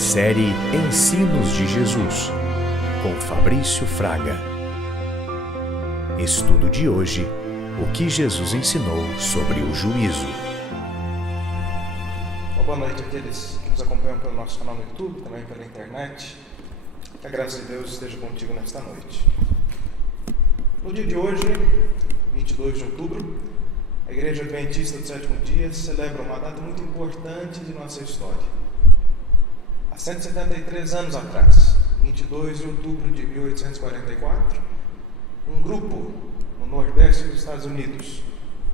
Série Ensinos de Jesus, com Fabrício Fraga. Estudo de hoje: o que Jesus ensinou sobre o juízo. Boa noite àqueles que nos acompanham pelo nosso canal no YouTube, também pela internet. Que a graça de Deus esteja contigo nesta noite. No dia de hoje, 22 de outubro, a Igreja Adventista do Sétimo Dia celebra uma data muito importante de nossa história. Há 173 anos atrás, 22 de outubro de 1844, um grupo no nordeste dos Estados Unidos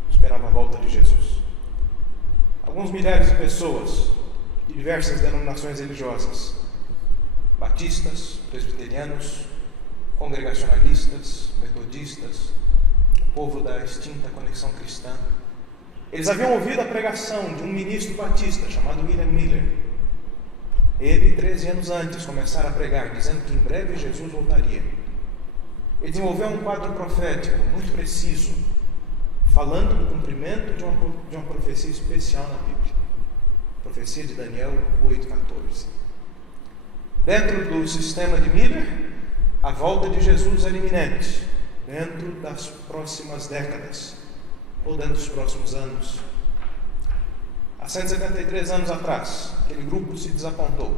esperava a volta de Jesus. Alguns milhares de pessoas de diversas denominações religiosas, batistas, presbiterianos, congregacionalistas, metodistas, o povo da extinta Conexão Cristã, eles haviam ouvido a pregação de um ministro batista chamado William Miller. Ele, 13 anos antes, começara a pregar, dizendo que em breve Jesus voltaria. Ele desenvolveu um quadro profético muito preciso, falando do cumprimento de uma profecia especial na Bíblia. Profecia de Daniel 8,14. Dentro do sistema de Miller, a volta de Jesus era iminente, dentro das próximas décadas, ou dentro dos próximos anos. Há 173 anos atrás, aquele grupo se desapontou,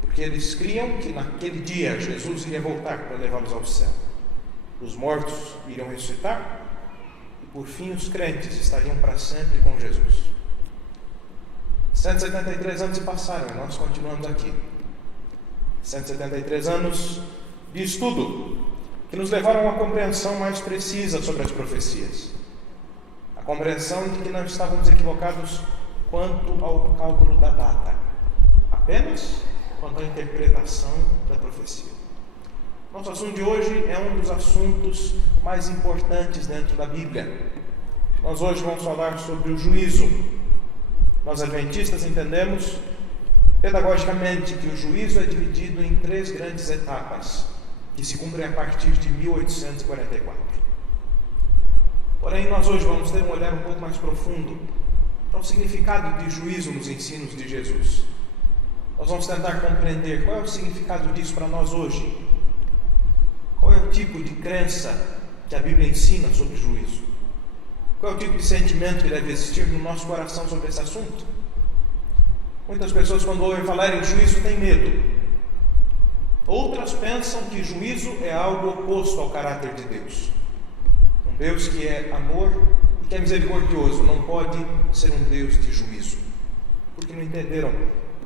porque eles criam que naquele dia Jesus iria voltar para levá-los ao céu. Os mortos iriam ressuscitar e, por fim, os crentes estariam para sempre com Jesus. 173 anos se passaram e nós continuamos aqui. 173 anos de estudo que nos levaram a uma compreensão mais precisa sobre as profecias. A compreensão de que não estávamos equivocados quanto ao cálculo da data, apenas quanto à interpretação da profecia. Nosso assunto de hoje é um dos assuntos mais importantes dentro da Bíblia. Nós hoje vamos falar sobre o juízo. Nós adventistas entendemos pedagogicamente que o juízo é dividido em 3 grandes etapas, que se cumprem a partir de 1844. Porém, nós hoje vamos ter um olhar um pouco mais profundo para o significado de juízo nos ensinos de Jesus. Nós vamos tentar compreender qual é o significado disso para nós hoje. Qual é o tipo de crença que a Bíblia ensina sobre juízo? Qual é o tipo de sentimento que deve existir no nosso coração sobre esse assunto? Muitas pessoas, quando ouvem falar em juízo, têm medo. Outras pensam que juízo é algo oposto ao caráter de Deus. Um Deus que é amor e que é misericordioso não pode ser um Deus de juízo, porque não entenderam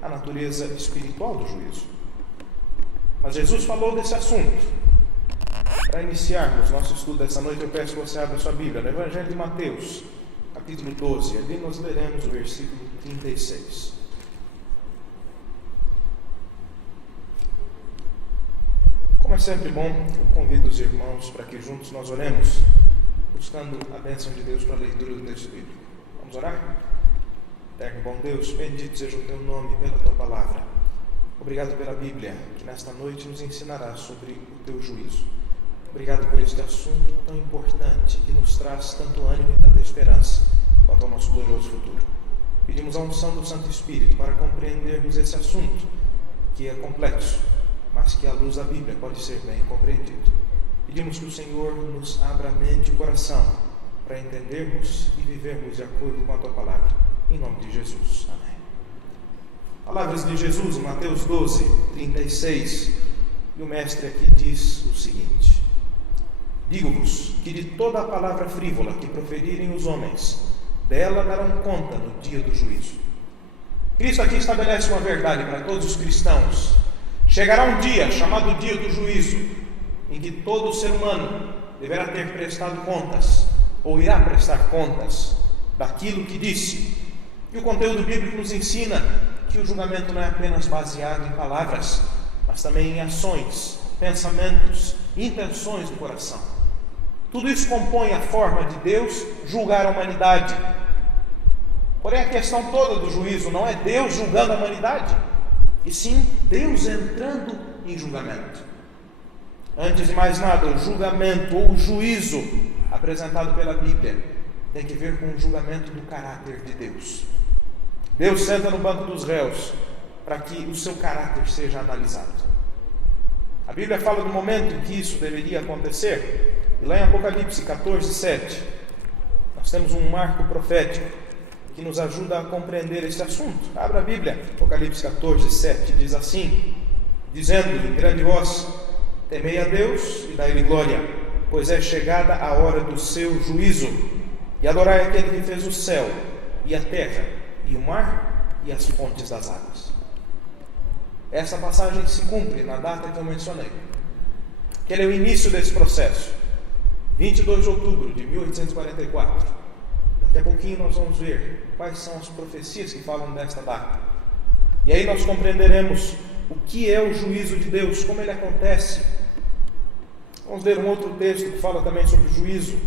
a natureza espiritual do juízo. Mas Jesus falou desse assunto. Para iniciarmos nosso estudo dessa noite, eu peço que você abra sua Bíblia no Evangelho de Mateus, capítulo 12. Ali nós leremos o versículo 36. Como é sempre bom, eu convido os irmãos para que juntos nós oremos, buscando a bênção de Deus para a leitura do texto bíblico. Vamos orar? Eterno bom Deus, bendito seja o teu nome pela tua palavra. Obrigado pela Bíblia, que nesta noite nos ensinará sobre o teu juízo. Obrigado por este assunto tão importante, que nos traz tanto ânimo e tanta esperança quanto ao nosso glorioso futuro. Pedimos a unção do Santo Espírito para compreendermos esse assunto, que é complexo, mas que à luz da Bíblia pode ser bem compreendido. Pedimos que o Senhor nos abra a mente e o coração para entendermos e vivermos de acordo com a tua palavra. Em nome de Jesus. Amém. Palavras de Jesus em Mateus 12, 36. E o mestre aqui diz o seguinte: digo-vos que de toda a palavra frívola que proferirem os homens, dela darão conta no dia do juízo. Cristo aqui estabelece uma verdade para todos os cristãos. Chegará um dia, chamado dia do juízo, em que todo ser humano deverá ter prestado contas, ou irá prestar contas, daquilo que disse. E o conteúdo bíblico nos ensina que o julgamento não é apenas baseado em palavras, mas também em ações, pensamentos e intenções do coração. Tudo isso compõe a forma de Deus julgar a humanidade. Porém, a questão toda do juízo não é Deus julgando a humanidade, e sim Deus entrando em julgamento. Antes de mais nada, o julgamento ou o juízo apresentado pela Bíblia tem que ver com o julgamento do caráter de Deus. Deus senta no banco dos réus para que o seu caráter seja analisado. A Bíblia fala do momento em que isso deveria acontecer, e lá em Apocalipse 14:7, nós temos um marco profético que nos ajuda a compreender esse assunto. Abra a Bíblia, Apocalipse 14:7, diz assim, dizendo em grande voz: temei a Deus e dai-lhe glória, pois é chegada a hora do seu juízo, e adorai aquele que fez o céu, e a terra, e o mar, e as fontes das águas. Essa passagem se cumpre na data que eu mencionei, que é o início desse processo, 22 de outubro de 1844. Daqui a pouquinho nós vamos ver quais são as profecias que falam desta data. E aí nós compreenderemos o que é o juízo de Deus, como ele acontece. Vamos ler um outro texto que fala também sobre o juízo,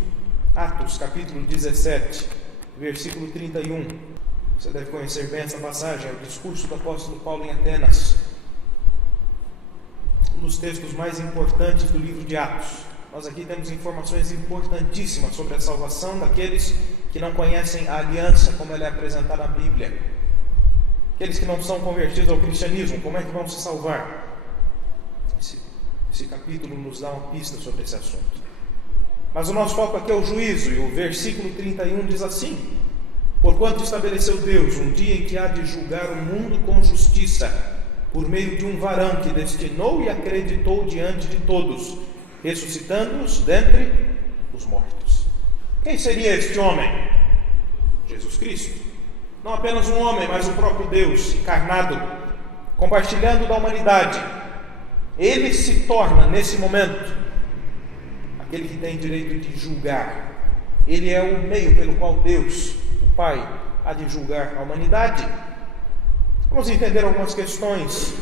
Atos, capítulo 17, versículo 31. Você deve conhecer bem essa passagem, é o discurso do apóstolo Paulo em Atenas. Um dos textos mais importantes do livro de Atos. Nós aqui temos informações importantíssimas sobre a salvação daqueles que não conhecem a aliança como ela é apresentada na Bíblia. Aqueles que não são convertidos ao cristianismo, como é que vão se salvar? Esse capítulo nos dá uma pista sobre esse assunto. Mas o nosso foco aqui é o juízo, e o versículo 31 diz assim: porquanto estabeleceu Deus um dia em que há de julgar o mundo com justiça, por meio de um varão que destinou e acreditou diante de todos, ressuscitando-os dentre os mortos. Quem seria este homem? Jesus Cristo. Não apenas um homem, mas o próprio Deus encarnado, compartilhando da humanidade. Ele se torna, nesse momento, aquele que tem direito de julgar. Ele é o meio pelo qual Deus, o Pai, há de julgar a humanidade. Vamos entender algumas questões.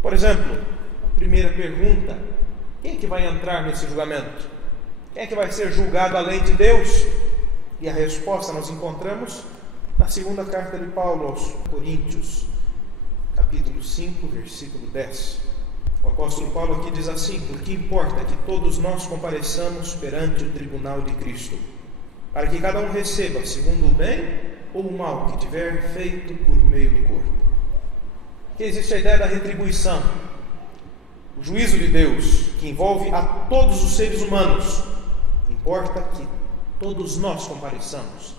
Por exemplo, a primeira pergunta: quem é que vai entrar nesse julgamento? Quem é que vai ser julgado além de Deus? E a resposta nós encontramos na segunda carta de Paulo aos Coríntios, capítulo 5, versículo 10. O apóstolo Paulo aqui diz assim: porque importa que todos nós compareçamos perante o tribunal de Cristo, para que cada um receba segundo o bem ou o mal que tiver feito por meio do corpo. Aqui existe a ideia da retribuição, o juízo de Deus, que envolve a todos os seres humanos. Importa que todos nós compareçamos.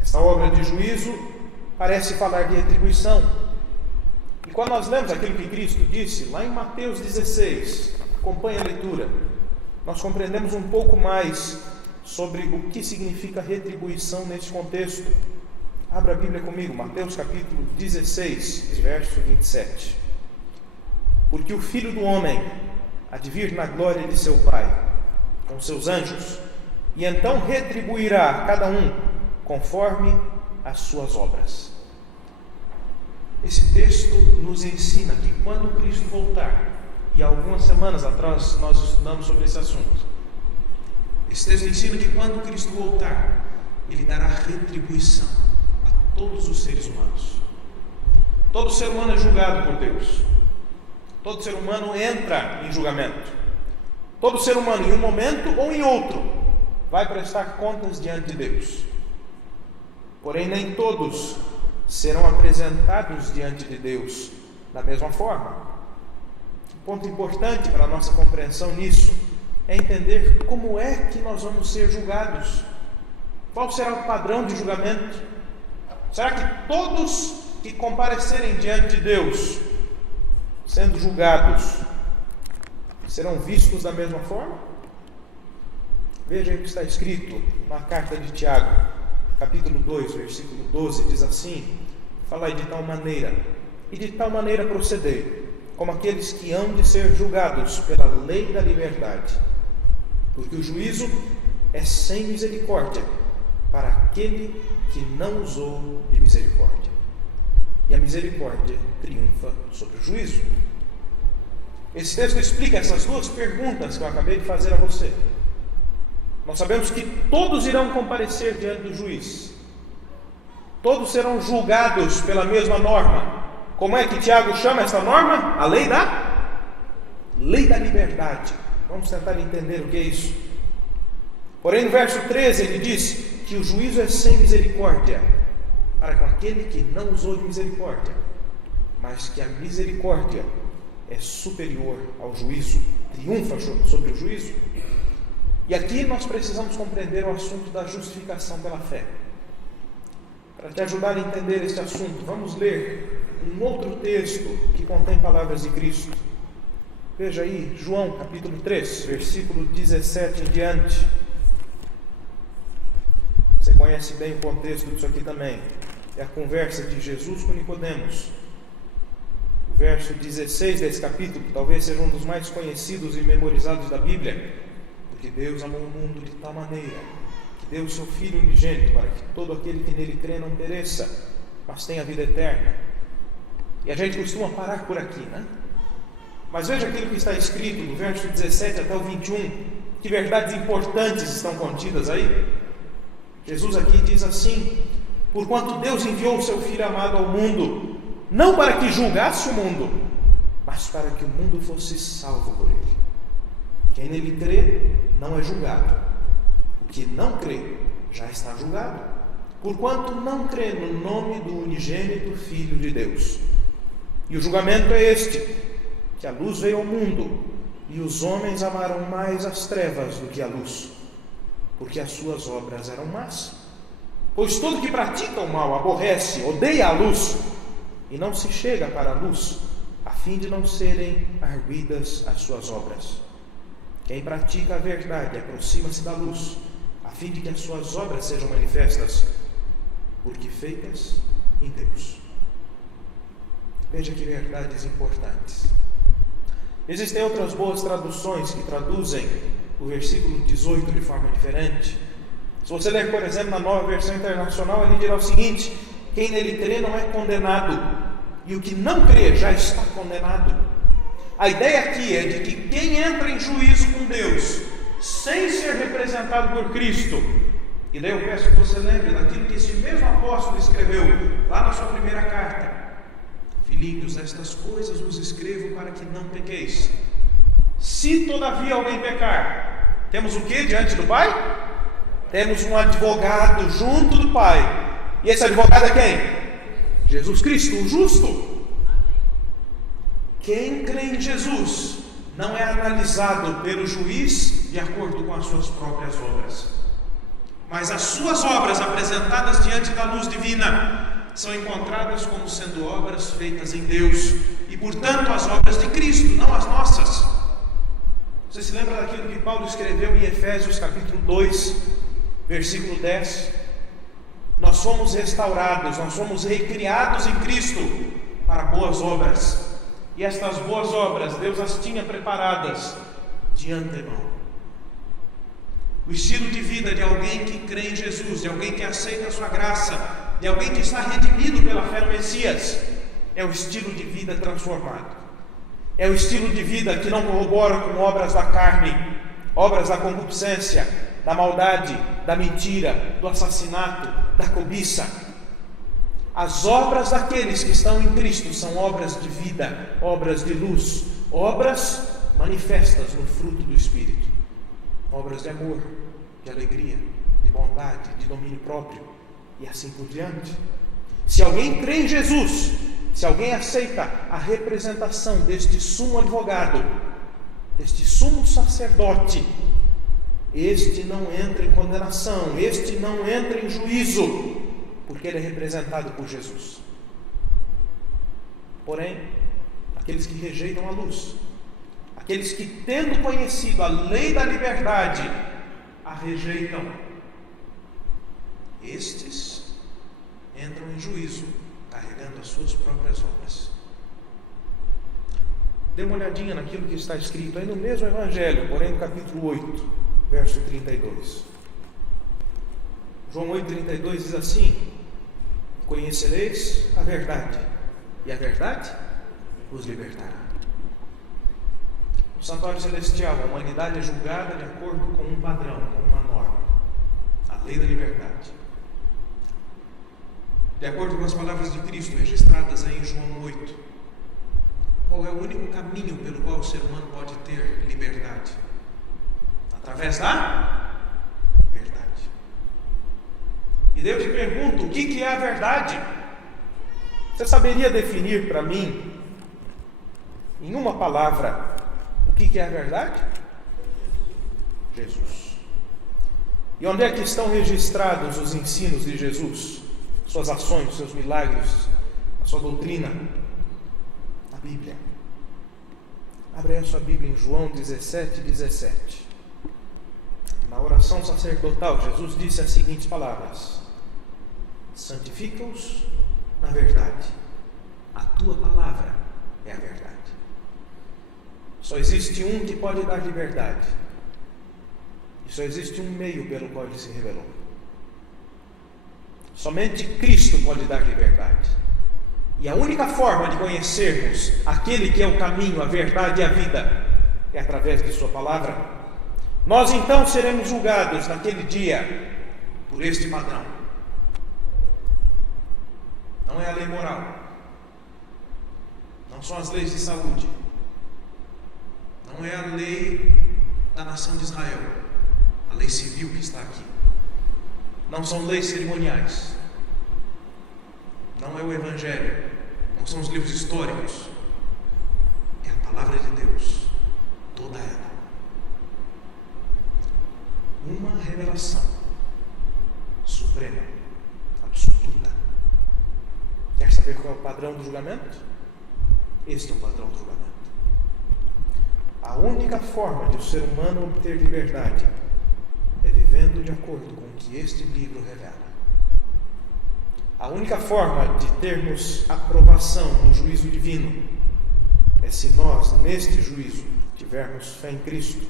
Esta obra de juízo parece falar de retribuição. E quando nós lemos aquilo que Cristo disse, lá em Mateus 16, acompanhe a leitura, nós compreendemos um pouco mais sobre o que significa retribuição nesse contexto. Abra a Bíblia comigo, Mateus capítulo 16, verso 27. Porque o Filho do Homem há de vir na glória de seu Pai, com seus anjos, e então retribuirá a cada um conforme as suas obras. Esse texto nos ensina que quando Cristo voltar, e algumas semanas atrás nós estudamos sobre esse assunto, esse texto ensina que quando Cristo voltar, Ele dará retribuição a todos os seres humanos. Todo ser humano é julgado por Deus. Todo ser humano entra em julgamento. Todo ser humano, em um momento ou em outro, vai prestar contas diante de Deus. Porém, nem todos serão apresentados diante de Deus da mesma forma. Um ponto importante para a nossa compreensão nisso é entender como é que nós vamos ser julgados. Qual será o padrão de julgamento? Será que todos que comparecerem diante de Deus, sendo julgados, serão vistos da mesma forma? Veja o que está escrito na carta de Tiago, capítulo 2, versículo 12, diz assim: falai de tal maneira, e de tal maneira procedei, como aqueles que hão de ser julgados pela lei da liberdade, porque o juízo é sem misericórdia para aquele que não usou de misericórdia, e a misericórdia triunfa sobre o juízo. Esse texto explica essas duas perguntas que eu acabei de fazer a você. Nós sabemos que todos irão comparecer diante do juiz. Todos serão julgados pela mesma norma. Como é que Tiago chama essa norma? A lei da liberdade. Vamos tentar entender o que é isso. Porém, no verso 13 ele diz que o juízo é sem misericórdia para com aquele que não usou de misericórdia, mas que a misericórdia é superior ao juízo, triunfa sobre o juízo. E aqui nós precisamos compreender o assunto da justificação pela fé. Para te ajudar a entender este assunto, vamos ler um outro texto que contém palavras de Cristo. Veja aí, João capítulo 3, versículo 17 em diante. Você conhece bem o contexto disso aqui também. É a conversa de Jesus com Nicodemos. O verso 16 desse capítulo talvez seja um dos mais conhecidos e memorizados da Bíblia. Porque Deus amou o mundo de tal maneira que deu o seu Filho unigênito para que todo aquele que nele crê não pereça, mas tenha vida eterna. E a gente costuma parar por aqui, né? Mas veja aquilo que está escrito do verso 17 até o 21. Que verdades importantes estão contidas aí. Jesus aqui diz assim: porquanto Deus enviou o seu Filho amado ao mundo, não para que julgasse o mundo, mas para que o mundo fosse salvo por ele. Quem nele crê não é julgado. O que não crê já está julgado, porquanto não crê no nome do unigênito Filho de Deus. E o julgamento é este: que a luz veio ao mundo, e os homens amaram mais as trevas do que a luz, porque as suas obras eram más. Pois todo que pratica o mal aborrece, odeia a luz, e não se chega para a luz, a fim de não serem arguidas as suas obras. Quem pratica a verdade aproxima-se da luz, a fim de que as suas obras sejam manifestas, porque feitas em Deus. Veja que verdades importantes. Existem outras boas traduções que traduzem o versículo 18 de forma diferente. Se você ler, por exemplo, na Nova Versão Internacional, ali dirá o seguinte: quem nele crê não é condenado, e o que não crê já está condenado. A ideia aqui é de que quem entra em juízo com Deus sem ser representado por Cristo, e daí eu peço que você lembre daquilo que esse mesmo apóstolo escreveu lá na sua primeira carta: filhinhos, estas coisas vos escrevo para que não pequeis. Se todavia alguém pecar, temos o que diante do Pai? Temos um advogado junto do Pai. E esse advogado é quem? Jesus Cristo, o justo. Quem crê em Jesus não é analisado pelo juiz de acordo com as suas próprias obras, mas as suas obras apresentadas diante da luz divina são encontradas como sendo obras feitas em Deus, e portanto as obras de Cristo, não as nossas. Você se lembra daquilo que Paulo escreveu em Efésios capítulo 2, versículo 10? Nós fomos restaurados, nós fomos recriados em Cristo para boas obras, e estas boas obras Deus as tinha preparadas de antemão. O estilo de vida de alguém que crê em Jesus, de alguém que aceita a sua graça, de alguém que está redimido pela fé no Messias, é o estilo de vida transformado. É o estilo de vida que não corrobora com obras da carne, obras da concupiscência, da maldade, da mentira, do assassinato, da cobiça. As obras daqueles que estão em Cristo são obras de vida, obras de luz, obras manifestas no fruto do Espírito, obras de amor, de alegria, de bondade, de domínio próprio, e assim por diante. Se alguém crê em Jesus, se alguém aceita a representação deste sumo advogado, deste sumo sacerdote, este não entra em condenação, este não entra em juízo, porque ele é representado por Jesus. Porém, aqueles que rejeitam a luz, aqueles que, tendo conhecido a lei da liberdade, a rejeitam, estes entram em juízo, carregando as suas próprias obras. Dê uma olhadinha naquilo que está escrito aí no mesmo Evangelho, porém no capítulo 8, verso 32. João 8,32 diz assim: conhecereis a verdade, e a verdade os libertará. No santuário celestial, a humanidade é julgada de acordo com um padrão, com uma norma, a lei da liberdade. De acordo com as palavras de Cristo registradas aí em João 8, qual é o único caminho pelo qual o ser humano pode ter liberdade? Através da verdade. E daí eu te pergunto, o que é a verdade? Você saberia definir para mim, em uma palavra, o que é a verdade? Jesus. E onde é que estão registrados os ensinos de Jesus? Suas ações, seus milagres, a sua doutrina? Na Bíblia. Abre a sua Bíblia em João 17:17. Na oração sacerdotal, Jesus disse as seguintes palavras: santifica-os na verdade. A tua palavra é a verdade. Só existe um que pode dar liberdade. E só existe um meio pelo qual ele se revelou. Somente Cristo pode dar liberdade. E a única forma de conhecermos aquele que é o caminho, a verdade e a vida é através de sua palavra. Nós então seremos julgados naquele dia por este padrão. Não é a lei moral, não são as leis de saúde, não é a lei da nação de Israel, a lei civil que está aqui, não são leis cerimoniais, não é o Evangelho, não são os livros históricos, é a palavra de Deus, toda ela. Uma revelação suprema, absoluta. Quer saber qual é o padrão do julgamento? Este é o padrão do julgamento. A única forma de o ser humano obter liberdade é vivendo de acordo com o que este livro revela. A única forma de termos aprovação no juízo divino é se nós, neste juízo, tivermos fé em Cristo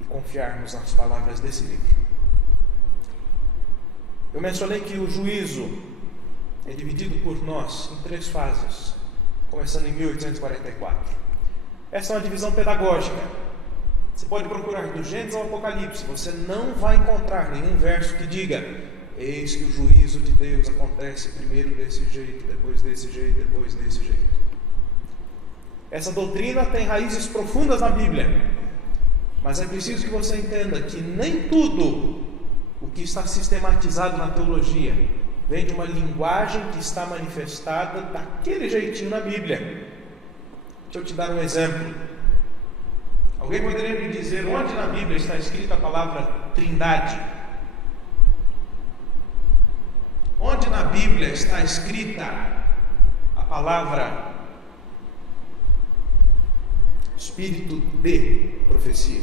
e confiarmos nas palavras desse livro. Eu mencionei que o juízo é dividido por nós em 3 fases, começando em 1844. Essa é uma divisão pedagógica. Você pode procurar do Gênesis ao Apocalipse, você não vai encontrar nenhum verso que diga: eis que o juízo de Deus acontece primeiro desse jeito, depois desse jeito, depois desse jeito. Essa doutrina tem raízes profundas na Bíblia, mas é preciso que você entenda que nem tudo o que está sistematizado na teologia vem de uma linguagem que está manifestada daquele jeitinho na Bíblia. Deixa eu te dar um exemplo. Alguém poderia me dizer onde na Bíblia está escrita a palavra Trindade? Onde na Bíblia está escrita a palavra Espírito de profecia?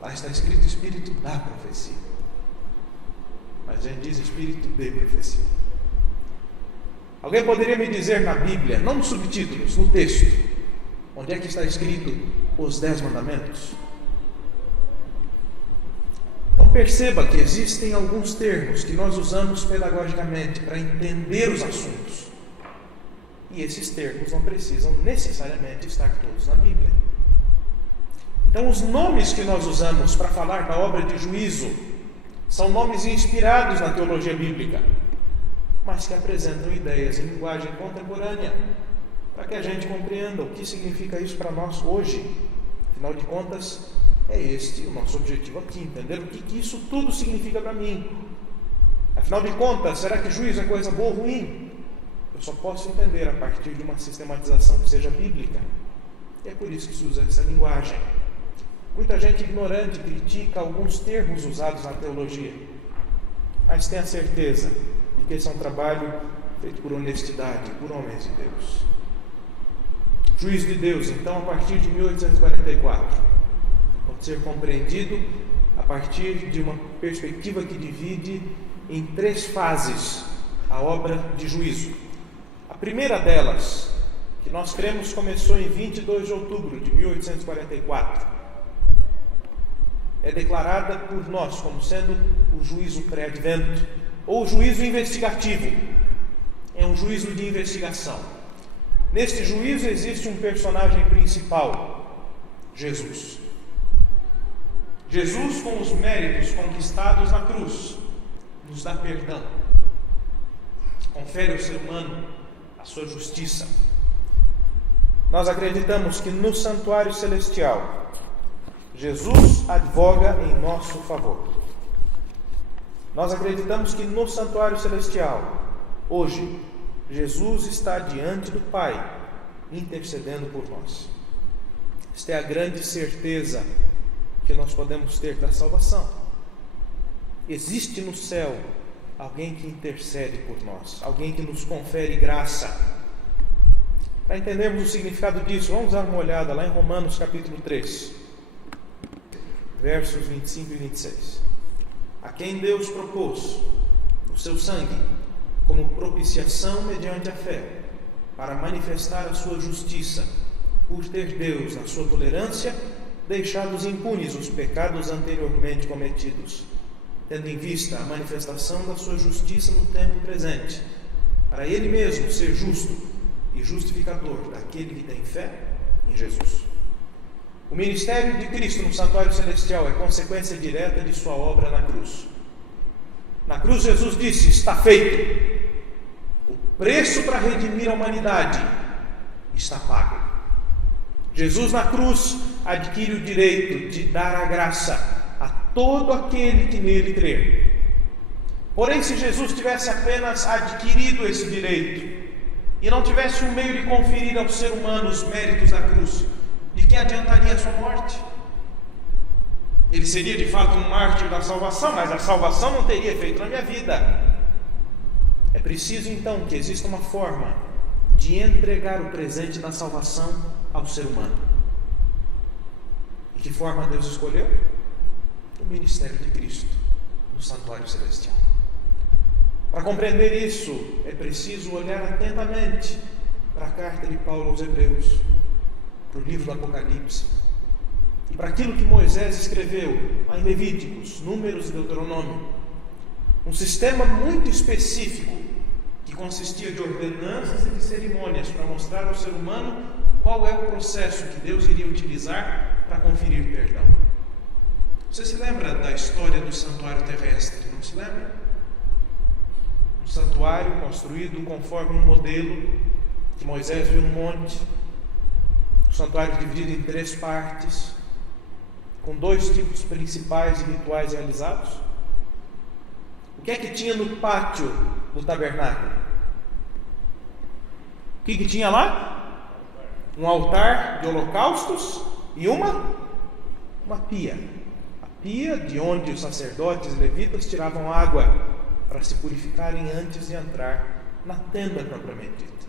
Lá está escrito Espírito da profecia, mas a gente diz Espírito de profecia. Alguém poderia me dizer na Bíblia, não nos subtítulos, no texto, onde é que está escrito os 10 mandamentos? Então perceba que existem alguns termos que nós usamos pedagogicamente para entender os assuntos. E esses termos não precisam necessariamente estar todos na Bíblia. Então os nomes que nós usamos para falar da obra de juízo são nomes inspirados na teologia bíblica, mas que apresentam ideias em linguagem contemporânea, para que a gente compreenda o que significa isso para nós hoje. Afinal de contas, é este o nosso objetivo aqui, entender o que isso tudo significa para mim. Afinal de contas, será que juízo é coisa boa ou ruim? Eu só posso entender a partir de uma sistematização que seja bíblica. E é por isso que se usa essa linguagem. Muita gente ignorante critica alguns termos usados na teologia, mas tenha certeza de que esse é um trabalho feito por honestidade, por homens de Deus. Juízo de Deus, então, a partir de 1844, pode ser compreendido a partir de uma perspectiva que divide em 3 fases a obra de juízo. A primeira delas, que nós cremos começou em 22 de outubro de 1844, é declarada por nós como sendo o juízo pré-advento, ou juízo investigativo. É um juízo de investigação. Neste juízo existe um personagem principal, Jesus. Jesus, com os méritos conquistados na cruz, nos dá perdão, confere ao ser humano a sua justiça. Nós acreditamos que no santuário celestial, Jesus advoga em nosso favor. Nós acreditamos que no santuário celestial, hoje, Jesus está diante do Pai, intercedendo por nós. Esta é a grande certeza que nós podemos ter da salvação. Existe no céu alguém que intercede por nós, alguém que nos confere graça. Para entendermos o significado disso, vamos dar uma olhada lá em Romanos capítulo 3, versos 25 e 26. A quem Deus propôs o seu sangue como propiciação mediante a fé, para manifestar a sua justiça, por ter Deus, na sua tolerância, deixados impunes os pecados anteriormente cometidos, tendo em vista a manifestação da sua justiça no tempo presente, para Ele mesmo ser justo e justificador daquele que tem fé em Jesus. O ministério de Cristo no santuário celestial é consequência direta de sua obra na cruz. Na cruz Jesus disse: está feito. O preço para redimir a humanidade está pago. Jesus na cruz adquire o direito de dar a graça a todo aquele que nele crer. Porém, se Jesus tivesse apenas adquirido esse direito e não tivesse um meio de conferir ao ser humano os méritos da cruz, de que adiantaria a sua morte? Ele seria de fato um mártir da salvação, mas a salvação não teria efeito na minha vida. É preciso então que exista uma forma de entregar o presente da salvação ao ser humano. E que forma Deus escolheu? O ministério de Cristo no santuário celestial. Para compreender isso, é preciso olhar atentamente para a carta de Paulo aos Hebreus, para o livro do Apocalipse, e para aquilo que Moisés escreveu em Levíticos, Números e Deuteronômio. Um sistema muito específico que consistia de ordenanças e de cerimônias para mostrar ao ser humano qual é o processo que Deus iria utilizar para conferir perdão. Você se lembra da história do santuário terrestre, não se lembra? Um santuário construído conforme um modelo que Moisés viu no monte. O santuário dividido em 3 partes, com 2 tipos principais de rituais realizados. O que é que tinha no pátio do tabernáculo? O que tinha lá? Um altar de holocaustos e uma pia. A pia de onde os sacerdotes e levitas tiravam água para se purificarem antes de entrar na tenda propriamente dita.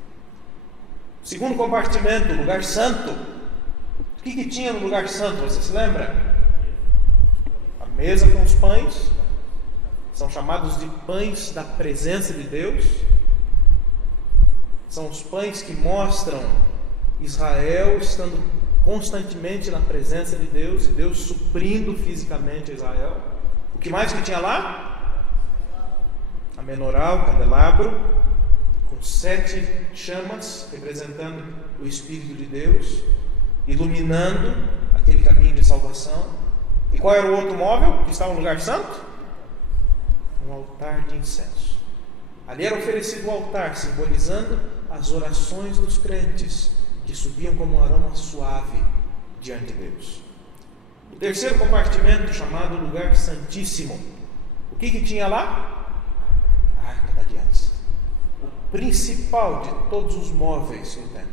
O segundo compartimento, o lugar santo. O que tinha no lugar santo, você se lembra? A mesa com os pães, são chamados de pães da presença de Deus. São os pães que mostram Israel estando constantemente na presença de Deus e Deus suprindo fisicamente Israel. O que mais que tinha lá? A menorá, o candelabro, com 7 chamas representando o Espírito de Deus, iluminando aquele caminho de salvação. E qual era o outro móvel que estava no lugar santo? Um altar de incenso. Ali era oferecido o altar, simbolizando as orações dos crentes, que subiam como um aroma suave diante de Deus. O terceiro compartimento, chamado lugar santíssimo. O que tinha lá? A Arca da Aliança. O principal de todos os móveis no templo.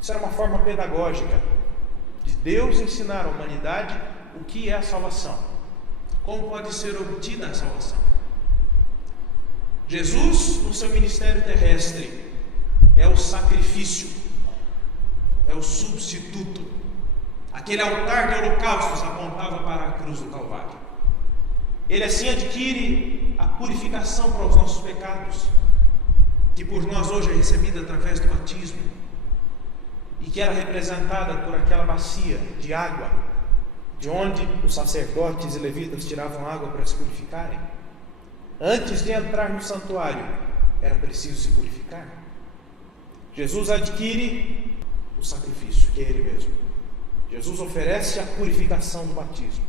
Isso era uma forma pedagógica de Deus ensinar à humanidade o que é a salvação, como pode ser obtida a salvação. Jesus, no seu ministério terrestre, é o sacrifício, é o substituto. Aquele altar de holocaustos apontava para a cruz do Calvário. Ele assim adquire a purificação para os nossos pecados, que por nós hoje é recebida através do batismo, e que era representada por aquela bacia de água, de onde os sacerdotes e levitas tiravam água para se purificarem. Antes de entrar no santuário, era preciso se purificar. Jesus adquire o sacrifício, que é Ele mesmo. Jesus oferece a purificação do batismo.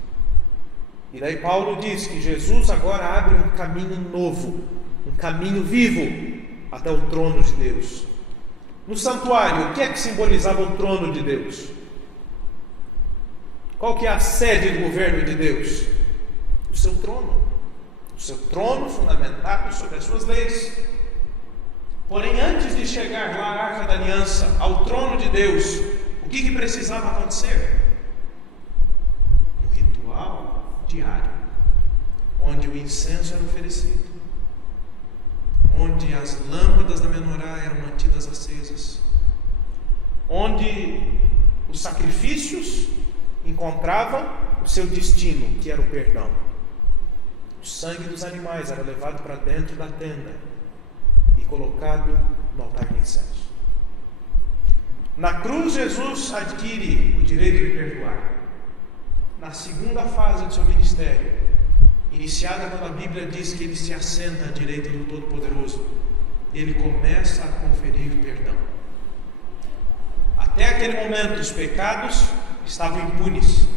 E daí Paulo diz que Jesus agora abre um caminho novo, um caminho vivo até o trono de Deus. No santuário, o que é que simbolizava o trono de Deus? Qual que é a sede do governo de Deus? O seu trono fundamentado sobre as suas leis. Porém, antes de chegar lá à Arca da Aliança, ao trono de Deus, o que precisava acontecer? Um ritual diário, onde o incenso era oferecido, onde as lâmpadas da menorá eram mantidas acesas, onde os sacrifícios encontravam o seu destino, que era o perdão. O sangue dos animais era levado para dentro da tenda e colocado no altar de incenso. Na cruz, Jesus adquire o direito de perdoar. Na segunda fase do seu ministério, iniciada quando a Bíblia diz que ele se assenta à direita do Todo-Poderoso, ele começa a conferir perdão. Até aquele momento, os pecados estavam impunes.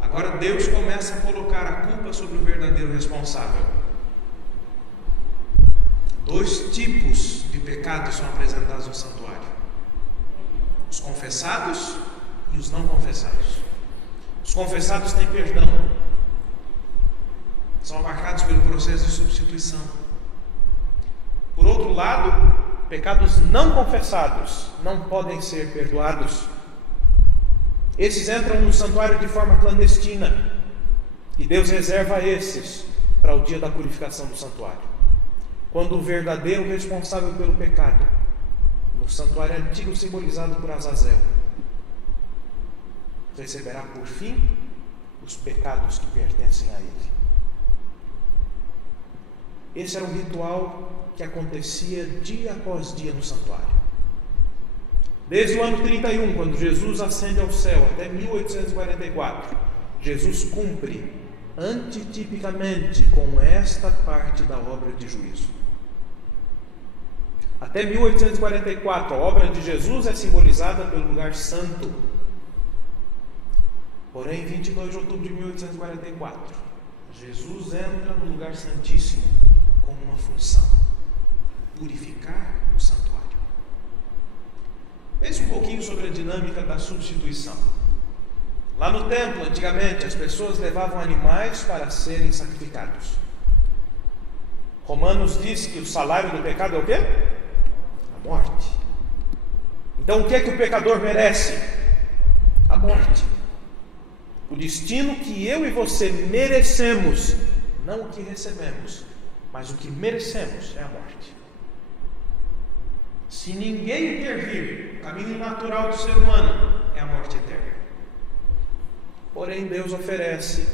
Agora Deus começa a colocar a culpa sobre o verdadeiro responsável. 2 tipos de pecados são apresentados no santuário: os confessados e os não confessados. Os confessados têm perdão, são marcados pelo processo de substituição. Por outro lado, pecados não confessados não podem ser perdoados. Esses entram no santuário de forma clandestina, e Deus reserva esses para o dia da purificação do santuário, quando o verdadeiro responsável pelo pecado, no santuário antigo simbolizado por Azazel, receberá por fim os pecados que pertencem a ele. Esse era um ritual que acontecia dia após dia no santuário. Desde o ano 31, quando Jesus ascende ao céu, até 1844, Jesus cumpre antitipicamente com esta parte da obra de juízo. Até 1844, a obra de Jesus é simbolizada pelo lugar santo. Porém, em 22 de outubro de 1844, Jesus entra no lugar santíssimo com uma função: purificar o santuário. Pense um pouquinho sobre a dinâmica da substituição. Lá no templo, antigamente, as pessoas levavam animais para serem sacrificados. Romanos diz que o salário do pecado é o quê? A morte. Então, o que é que o pecador merece? A morte. O destino que eu e você merecemos, não o que recebemos, mas o que merecemos é a morte. Se ninguém intervir, o caminho natural do ser humano é a morte eterna. Porém, Deus oferece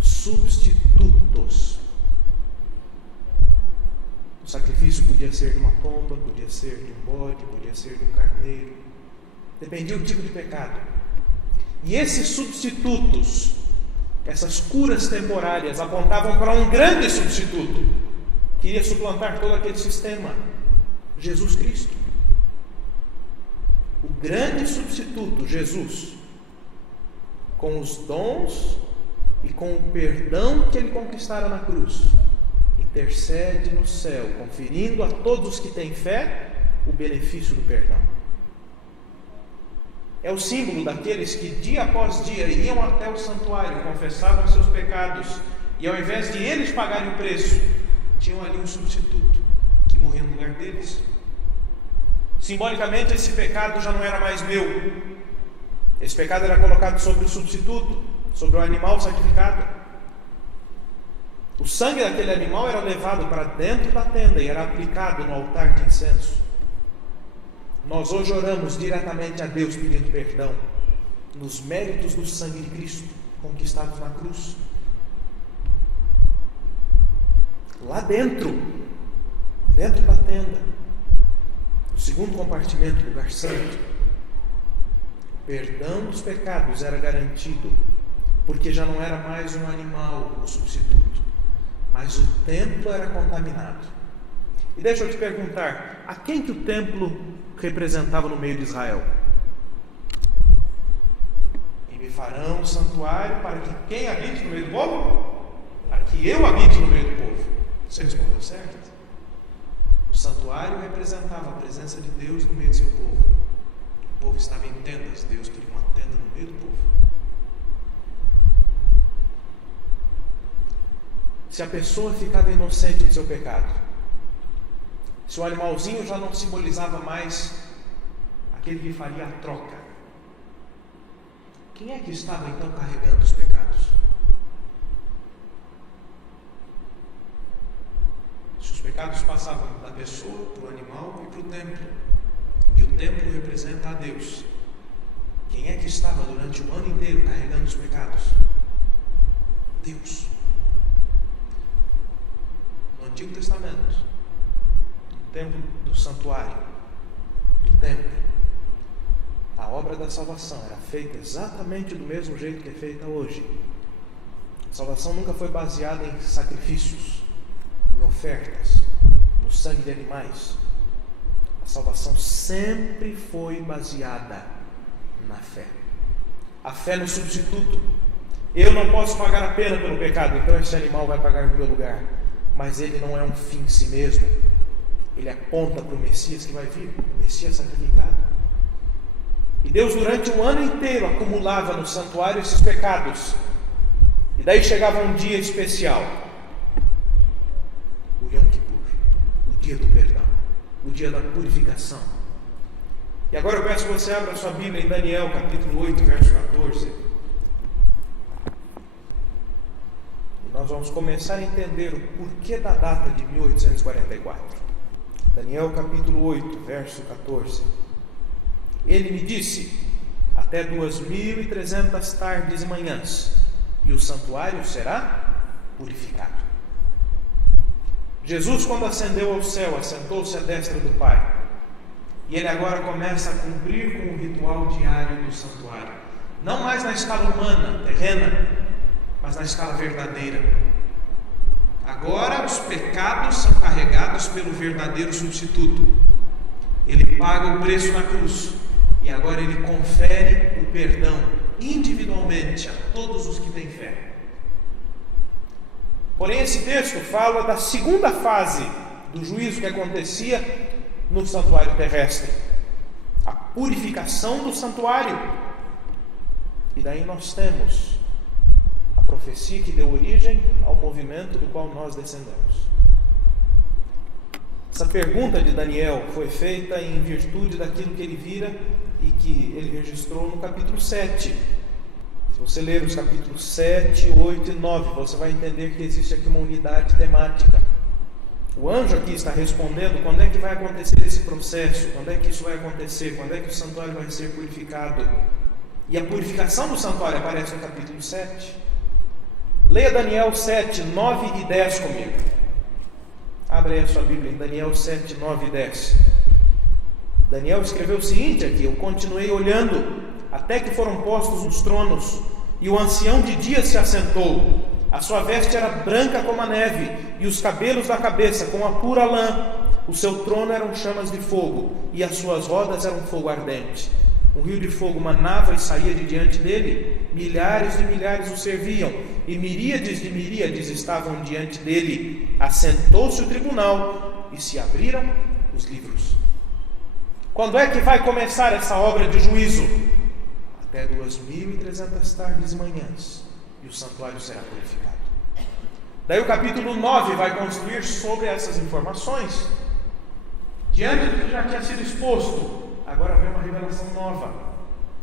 substitutos. O sacrifício podia ser de uma pomba, podia ser de um bode, podia ser de um carneiro. Dependia do tipo de pecado. E esses substitutos, essas curas temporárias, apontavam para um grande substituto que iria suplantar todo aquele sistema: Jesus Cristo. O grande substituto, Jesus, com os dons e com o perdão que ele conquistara na cruz, intercede no céu, conferindo a todos que têm fé o benefício do perdão. É o símbolo daqueles que dia após dia iam até o santuário, confessavam seus pecados, e ao invés de eles pagarem o preço, tinham ali um substituto que morria no lugar deles. Simbolicamente, esse pecado já não era mais meu. Esse pecado era colocado sobre o substituto, sobre o animal sacrificado. O sangue daquele animal era levado para dentro da tenda e era aplicado no altar de incenso. Nós hoje oramos diretamente a Deus pedindo perdão nos méritos do sangue de Cristo conquistados na cruz. Lá dentro da tenda, o segundo compartimento, lugar santo, o perdão dos pecados era garantido, porque já não era mais um animal o substituto, mas o templo era contaminado. E deixa eu te perguntar, a quem que o templo representava no meio de Israel? E me farão um santuário para que quem habite no meio do povo? Para que eu habite no meio do povo. Você respondeu certo? O santuário representava a presença de Deus no meio do seu povo. O povo estava em tendas, Deus queria uma tenda no meio do povo. se a pessoa ficava inocente do seu pecado. Se o animalzinho já não simbolizava mais aquele que faria a troca. Quem é que estava então carregando os pecados? Se os pecados passavam da pessoa para o animal e para o templo, e o templo representa a Deus, quem é que estava durante o ano inteiro carregando os pecados? Deus. No Antigo Testamento, no templo do santuário, do templo, a obra da salvação era feita exatamente do mesmo jeito que é feita hoje. A salvação nunca foi baseada em sacrifícios, em ofertas, no sangue de animais. A salvação sempre foi baseada na fé. A fé no substituto. Eu não posso pagar a pena pelo pecado, então esse animal vai pagar no meu lugar. Mas ele não é um fim em si mesmo. Ele aponta para o Messias que vai vir, o Messias sacrificado. E Deus durante o ano inteiro acumulava no santuário esses pecados. E daí chegava um dia especial, o Yom Kippur, o dia do perdão, o dia da purificação. E agora eu peço que você abra a sua Bíblia em Daniel capítulo 8, verso 14. E nós vamos começar a entender o porquê da data de 1844. Daniel capítulo 8, verso 14. Ele me disse: até 2.300 tardes e manhãs, e o santuário será purificado. Jesus, quando ascendeu ao céu, assentou-se à destra do Pai. E ele agora começa a cumprir com o ritual diário do santuário. Não mais na escala humana, terrena, mas na escala verdadeira. Agora os pecados são carregados pelo verdadeiro substituto. Ele paga o preço na cruz. E agora ele confere o perdão individualmente a todos os que têm fé. Porém, esse texto fala da segunda fase do juízo que acontecia no santuário terrestre. A purificação do santuário. E daí nós temos a profecia que deu origem ao movimento do qual nós descendemos. Essa pergunta de Daniel foi feita em virtude daquilo que ele vira e que ele registrou no capítulo 7. Se você ler os capítulos 7, 8 e 9, você vai entender que existe aqui uma unidade temática. O anjo aqui está respondendo quando é que vai acontecer esse processo, quando é que isso vai acontecer, quando é que o santuário vai ser purificado. E a purificação do santuário aparece no capítulo 7. Leia Daniel 7, 9 e 10 comigo. Abra aí a sua Bíblia em Daniel 7, 9 e 10. Daniel escreveu o seguinte aqui: eu continuei olhando até que foram postos os tronos, e o ancião de dias se assentou. A sua veste era branca como a neve, e os cabelos da cabeça como a pura lã. O seu trono eram chamas de fogo, e as suas rodas eram fogo ardente. Um rio de fogo manava e saía de diante dele. Milhares de milhares o serviam, e miríades de miríades estavam diante dele. Assentou-se o tribunal, e se abriram os livros. Quando é que vai começar essa obra de juízo? Até 2.300 tardes e manhãs, e o santuário será purificado. Daí o capítulo 9 vai construir sobre essas informações. Diante do que já tinha sido exposto, agora vem uma revelação nova.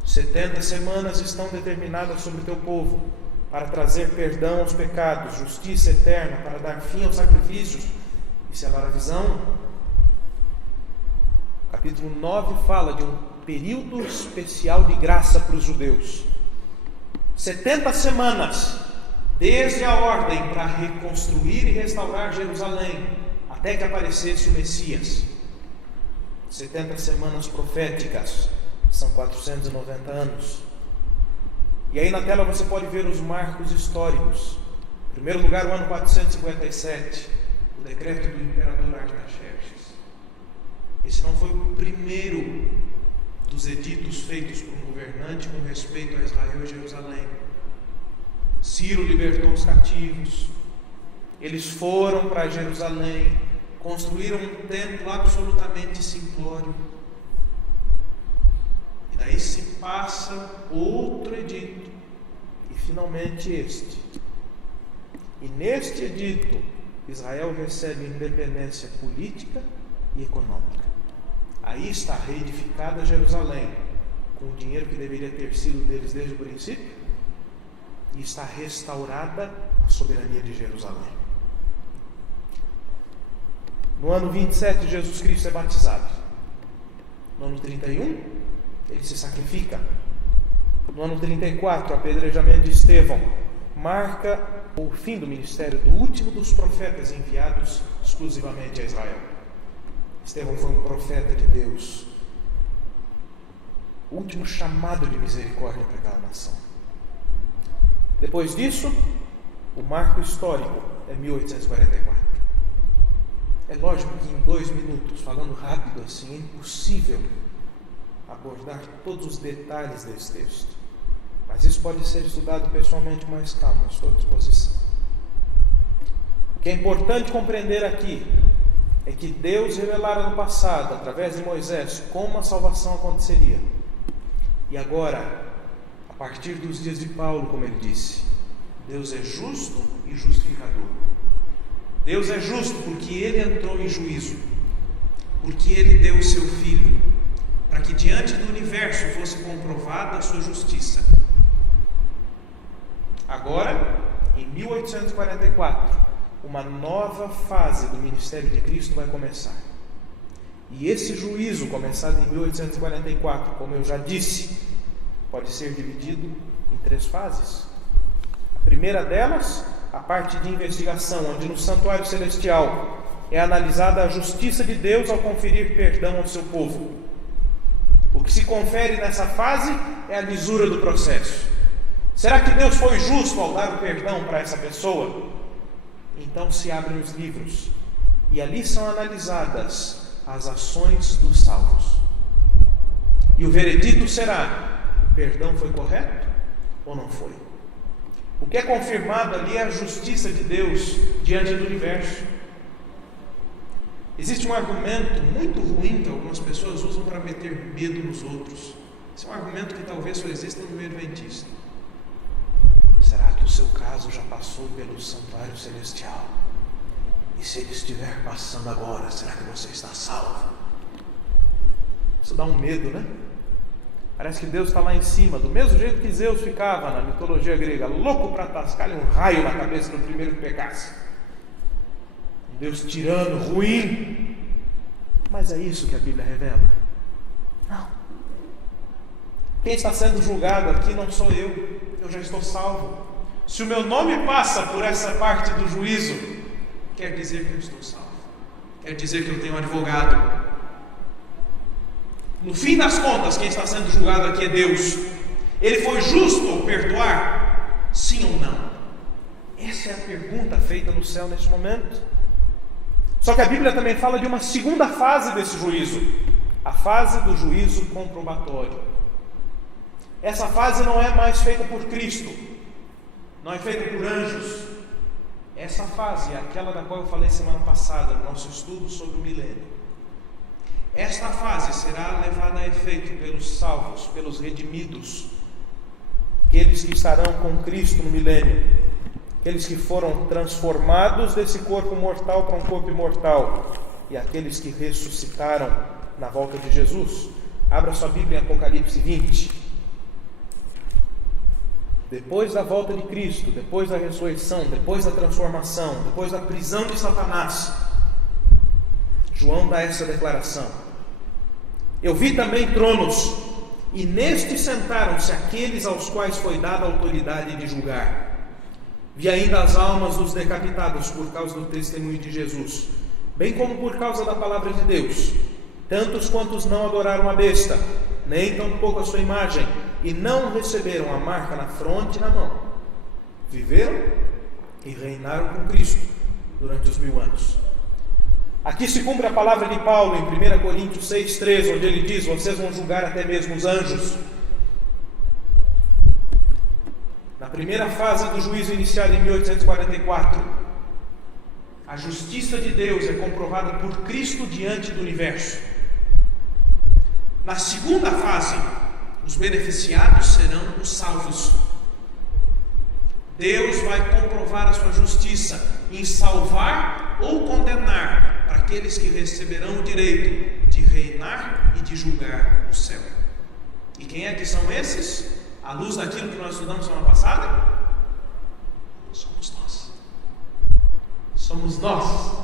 70 semanas estão determinadas sobre o teu povo, para trazer perdão aos pecados, justiça eterna, para dar fim aos sacrifícios e selar a visão. Capítulo 9 fala de um período especial de graça para os judeus. 70 semanas, desde a ordem para reconstruir e restaurar Jerusalém, até que aparecesse o Messias. 70 semanas proféticas, são 490 anos. E aí na tela você pode ver os marcos históricos. Em primeiro lugar, o ano 457, o decreto do imperador Artaxerxes. Esse não foi o primeiro dos editos feitos por um governante com respeito a Israel e Jerusalém. Ciro libertou os cativos. Eles foram para Jerusalém, construíram um templo absolutamente simplório. E daí se passa outro edito, e finalmente este. E neste edito, Israel recebe independência política e econômica. Aí está reedificada Jerusalém, com o dinheiro que deveria ter sido deles desde o princípio, e está restaurada a soberania de Jerusalém. No ano 27, Jesus Cristo é batizado. No ano 31, ele se sacrifica. No ano 34, o apedrejamento de Estevão marca o fim do ministério do último dos profetas enviados exclusivamente a Israel. Estevão foi um profeta de Deus, o último chamado de misericórdia para aquela nação. Depois disso, o marco histórico é 1844. É lógico que em 2 minutos, falando rápido assim, é impossível abordar todos os detalhes desse texto. Mas isso pode ser estudado pessoalmente com mais calma, estou à disposição. O que é importante compreender aqui é que Deus revelara no passado, através de Moisés, como a salvação aconteceria. E agora, a partir dos dias de Paulo, como ele disse, Deus é justo e justificador. Deus é justo porque Ele entrou em juízo, porque Ele deu o seu Filho, para que diante do universo fosse comprovada a sua justiça. Agora, em 1844, uma nova fase do ministério de Cristo vai começar. E esse juízo, começado em 1844, como eu já disse, pode ser dividido em 3 fases. A primeira delas, a parte de investigação, onde no santuário celestial é analisada a justiça de Deus ao conferir perdão ao seu povo. O que se confere nessa fase é a lisura do processo. Será que Deus foi justo ao dar o perdão para essa pessoa? Então se abrem os livros e ali são analisadas as ações dos salvos. E o veredito será: o perdão foi correto ou não foi? O que é confirmado ali é a justiça de Deus diante do universo. Existe um argumento muito ruim que algumas pessoas usam para meter medo nos outros. Esse é um argumento que talvez só exista no meio adventista. Será que o seu caso já passou pelo santuário celestial? E se ele estiver passando agora, será que você está salvo? Isso dá um medo, né? Parece que Deus está lá em cima, do mesmo jeito que Zeus ficava na mitologia grega, louco para tascar-lhe um raio na cabeça do primeiro que pegasse. Um Deus tirano, ruim. Mas é isso que a Bíblia revela? Não. Quem está sendo julgado aqui não sou eu já estou salvo. Se o meu nome passa por essa parte do juízo, quer dizer que eu estou salvo, quer dizer que eu tenho um advogado. No fim das contas, quem está sendo julgado aqui é Deus. Ele foi justo ao perdoar? Sim ou não? Essa é a pergunta feita no céu neste momento. Só que a Bíblia também fala de uma segunda fase desse juízo, a fase do juízo comprobatório. Essa fase não é mais feita por Cristo, não é feita por anjos. Essa fase é aquela da qual eu falei semana passada, no nosso estudo sobre o milênio. Esta fase será levada a efeito pelos salvos, pelos redimidos, aqueles que estarão com Cristo no milênio, aqueles que foram transformados desse corpo mortal para um corpo imortal, e aqueles que ressuscitaram na volta de Jesus. Abra sua Bíblia em Apocalipse 20. Depois da volta de Cristo, depois da ressurreição, depois da transformação, depois da prisão de Satanás, João dá essa declaração: eu vi também tronos, e nestes sentaram-se aqueles aos quais foi dada a autoridade de julgar. Vi ainda as almas dos decapitados por causa do testemunho de Jesus, bem como por causa da palavra de Deus, tantos quantos não adoraram a besta, nem tampouco a sua imagem, e não receberam a marca na fronte e na mão. Viveram e reinaram com Cristo durante os 1000 anos. Aqui se cumpre a palavra de Paulo em 1 Coríntios 6,3, onde ele diz: vocês vão julgar até mesmo os anjos. Na primeira fase do juízo iniciado em 1844, a justiça de Deus é comprovada por Cristo diante do universo. Na segunda fase, os beneficiados serão os salvos. Deus vai comprovar a sua justiça em salvar ou condenar aqueles que receberão o direito de reinar e de julgar no céu. E quem é que são esses? À luz daquilo que nós estudamos semana passada? Somos nós. Somos nós,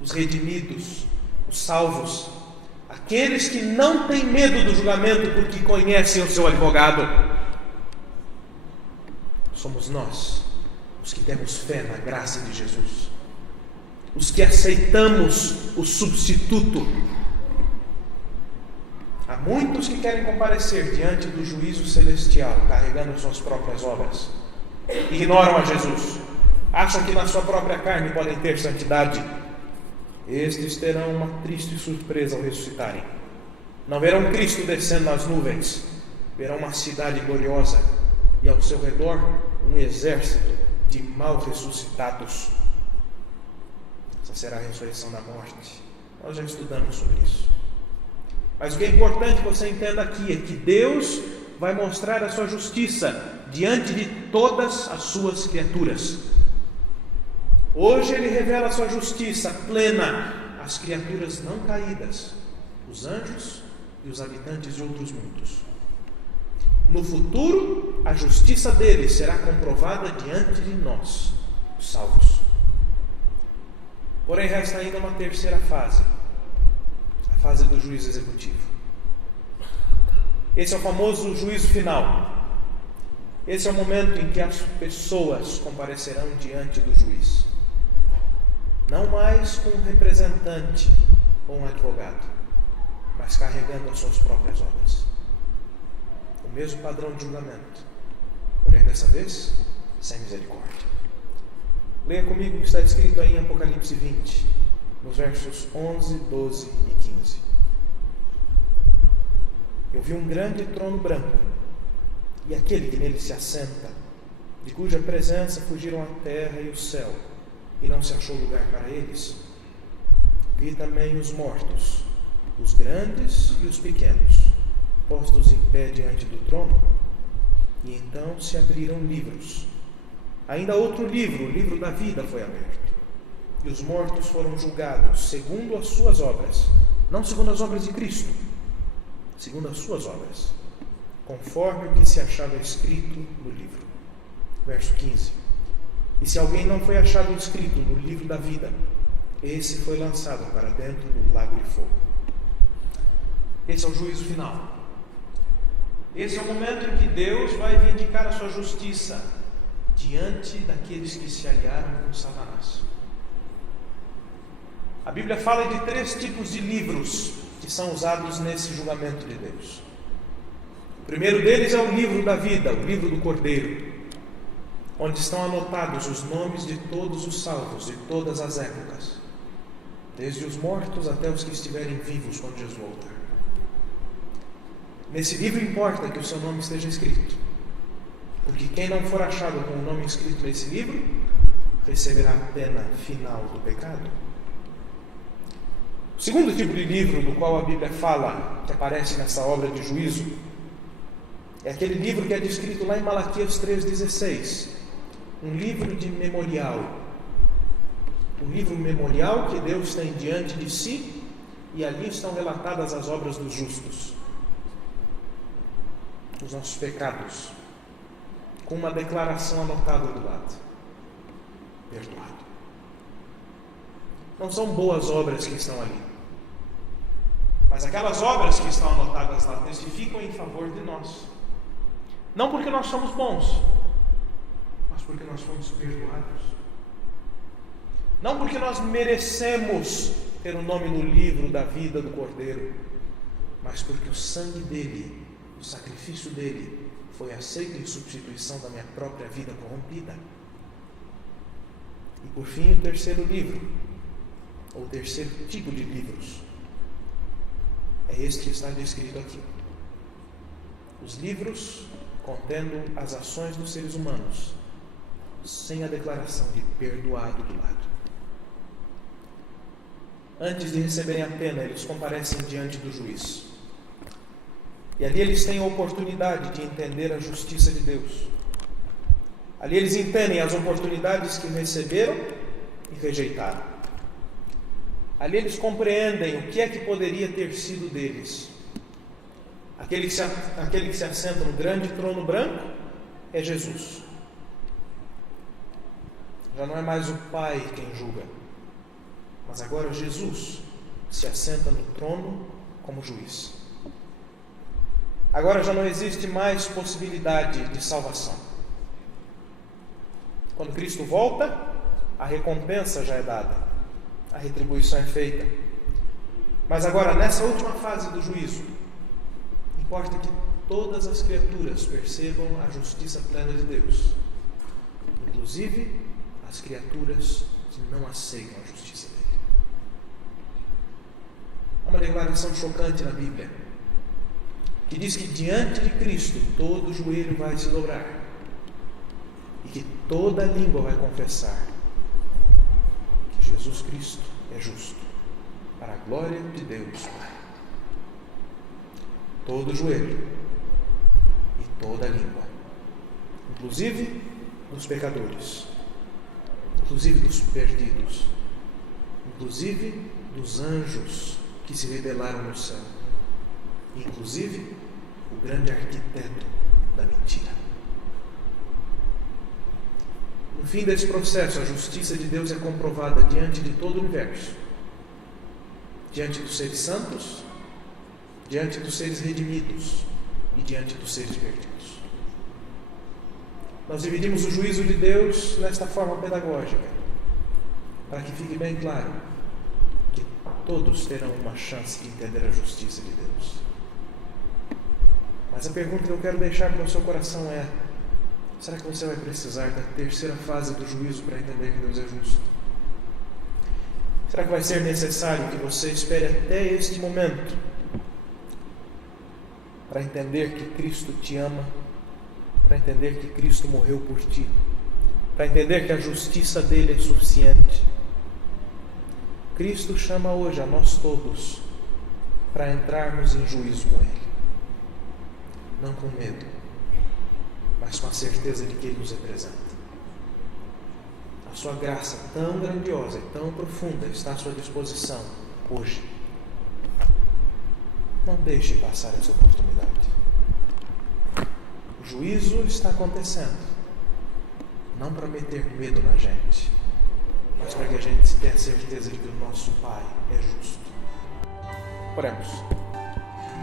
os redimidos, os salvos, aqueles que não têm medo do julgamento porque conhecem o seu advogado. Somos nós, os que temos fé na graça de Jesus, os que aceitamos o substituto. Há muitos que querem comparecer diante do juízo celestial carregando suas próprias obras, ignoram a Jesus, acham que na sua própria carne podem ter santidade. Estes terão uma triste surpresa ao ressuscitarem. Não verão Cristo descendo nas nuvens, verão uma cidade gloriosa e ao seu redor um exército de mal ressuscitados. Essa será a ressurreição da morte. Nós já estudamos sobre isso. Mas o que é importante que você entenda aqui é que Deus vai mostrar a sua justiça diante de todas as suas criaturas. Hoje Ele revela a sua justiça plena às criaturas não caídas, os anjos e os habitantes de outros mundos. No futuro, a justiça dele será comprovada diante de nós, os salvos. Porém, resta ainda uma terceira fase, a fase do juízo executivo. Esse é o famoso juízo final. Esse é o momento em que as pessoas comparecerão diante do juiz. Não mais com um representante ou um advogado, mas carregando as suas próprias obras. O mesmo padrão de julgamento, porém dessa vez, sem misericórdia. Leia comigo o que está escrito aí em Apocalipse 20, nos versos 11, 12 e 15. Eu vi um grande trono branco, e aquele que nele se assenta, de cuja presença fugiram a terra e o céu, e não se achou lugar para eles. Vi também os mortos, os grandes e os pequenos, postos em pé diante do trono, e então se abriram livros. Ainda outro livro, o livro da vida, foi aberto, e os mortos foram julgados segundo as suas obras, não segundo as obras de Cristo, segundo as suas obras, conforme o que se achava escrito no livro. Verso 15. E se alguém não foi achado inscrito no livro da vida, esse foi lançado para dentro do lago de fogo. Esse é o juízo final. Esse é o momento em que Deus vai vindicar a sua justiça diante daqueles que se aliaram com Satanás. A Bíblia fala de 3 tipos de livros que são usados nesse julgamento de Deus. O primeiro deles é o livro da vida, o livro do Cordeiro, onde estão anotados os nomes de todos os salvos de todas as épocas, desde os mortos até os que estiverem vivos quando Jesus voltar. Nesse livro importa que o seu nome esteja escrito, porque quem não for achado com o nome escrito nesse livro receberá a pena final do pecado. O segundo tipo de livro do qual a Bíblia fala, que aparece nessa obra de juízo, é aquele livro que é descrito lá em Malaquias 3,16, um livro de memorial, um livro memorial que Deus tem diante de si, e ali estão relatadas as obras dos justos, os nossos pecados, com uma declaração anotada do lado: perdoado. Não são boas obras que estão ali, mas aquelas obras que estão anotadas lá testificam em favor de nós, não porque nós somos bons, mas porque nós fomos perdoados. Não porque nós merecemos ter o nome no livro da vida do Cordeiro, mas porque o sangue dele, o sacrifício dele, foi aceito em substituição da minha própria vida corrompida. E por fim, o terceiro livro, ou o terceiro tipo de livros, é este que está descrito aqui. Os livros contendo as ações dos seres humanos, sem a declaração de perdoado do lado. Antes de receberem a pena, eles comparecem diante do juiz. E ali eles têm a oportunidade de entender a justiça de Deus. Ali eles entendem as oportunidades que receberam e rejeitaram. Ali eles compreendem o que é que poderia ter sido deles. Aquele que se assenta no grande trono branco é Jesus. Já não é mais o Pai quem julga, mas agora Jesus se assenta no trono como juiz. Agora já não existe mais possibilidade de salvação. Quando Cristo volta, a recompensa já é dada, a retribuição é feita. Mas agora, nessa última fase do juízo, importa que todas as criaturas percebam a justiça plena de Deus, inclusive as criaturas que não aceitam a justiça dele. Há uma declaração chocante na Bíblia, que diz que diante de Cristo todo joelho vai se dobrar e que toda língua vai confessar que Jesus Cristo é justo, para a glória de Deus Pai. Todo joelho e toda língua, inclusive dos pecadores, inclusive dos perdidos, inclusive dos anjos que se rebelaram no céu, inclusive o grande arquiteto da mentira. No fim desse processo, a justiça de Deus é comprovada diante de todo o universo, diante dos seres santos, diante dos seres redimidos e diante dos seres perdidos. Nós dividimos o juízo de Deus nesta forma pedagógica, para que fique bem claro que todos terão uma chance de entender a justiça de Deus. Mas a pergunta que eu quero deixar para o seu coração é: será que você vai precisar da terceira fase do juízo para entender que Deus é justo? Será que vai ser necessário que você espere até este momento para entender que Cristo te ama, para entender que Cristo morreu por ti, para entender que a justiça dele é suficiente? Cristo chama hoje a nós todos para entrarmos em juízo com ele, não com medo, mas com a certeza de que ele nos representa. A sua graça tão grandiosa e tão profunda está à sua disposição hoje. Não deixe passar essa oportunidade. O juízo está acontecendo, não para meter medo na gente, mas para que a gente tenha certeza de que o nosso Pai é justo. Oremos.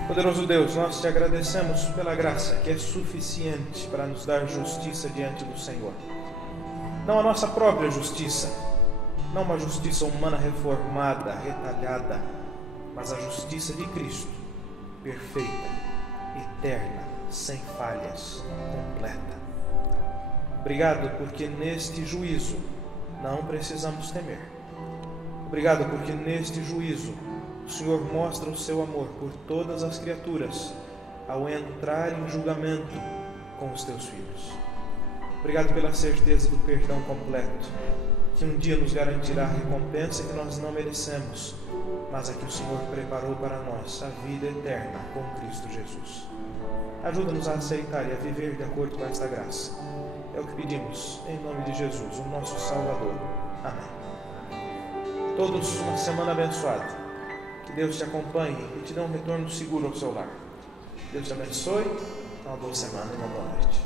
Poderoso Deus, nós te agradecemos pela graça que é suficiente para nos dar justiça diante do Senhor. Não a nossa própria justiça, não uma justiça humana reformada, retalhada, mas a justiça de Cristo, perfeita, eterna, sem falhas, completa. Obrigado porque neste juízo não precisamos temer. Obrigado porque neste juízo o Senhor mostra o seu amor por todas as criaturas ao entrar em julgamento com os teus filhos. Obrigado pela certeza do perdão completo, que um dia nos garantirá a recompensa que nós não merecemos, mas a que o Senhor preparou para nós, a vida eterna com Cristo Jesus. Ajuda-nos a aceitar e a viver de acordo com esta graça. É o que pedimos, em nome de Jesus, o nosso Salvador. Amém. Todos uma semana abençoada. Que Deus te acompanhe e te dê um retorno seguro ao seu lar. Deus te abençoe. Uma boa semana e uma boa noite.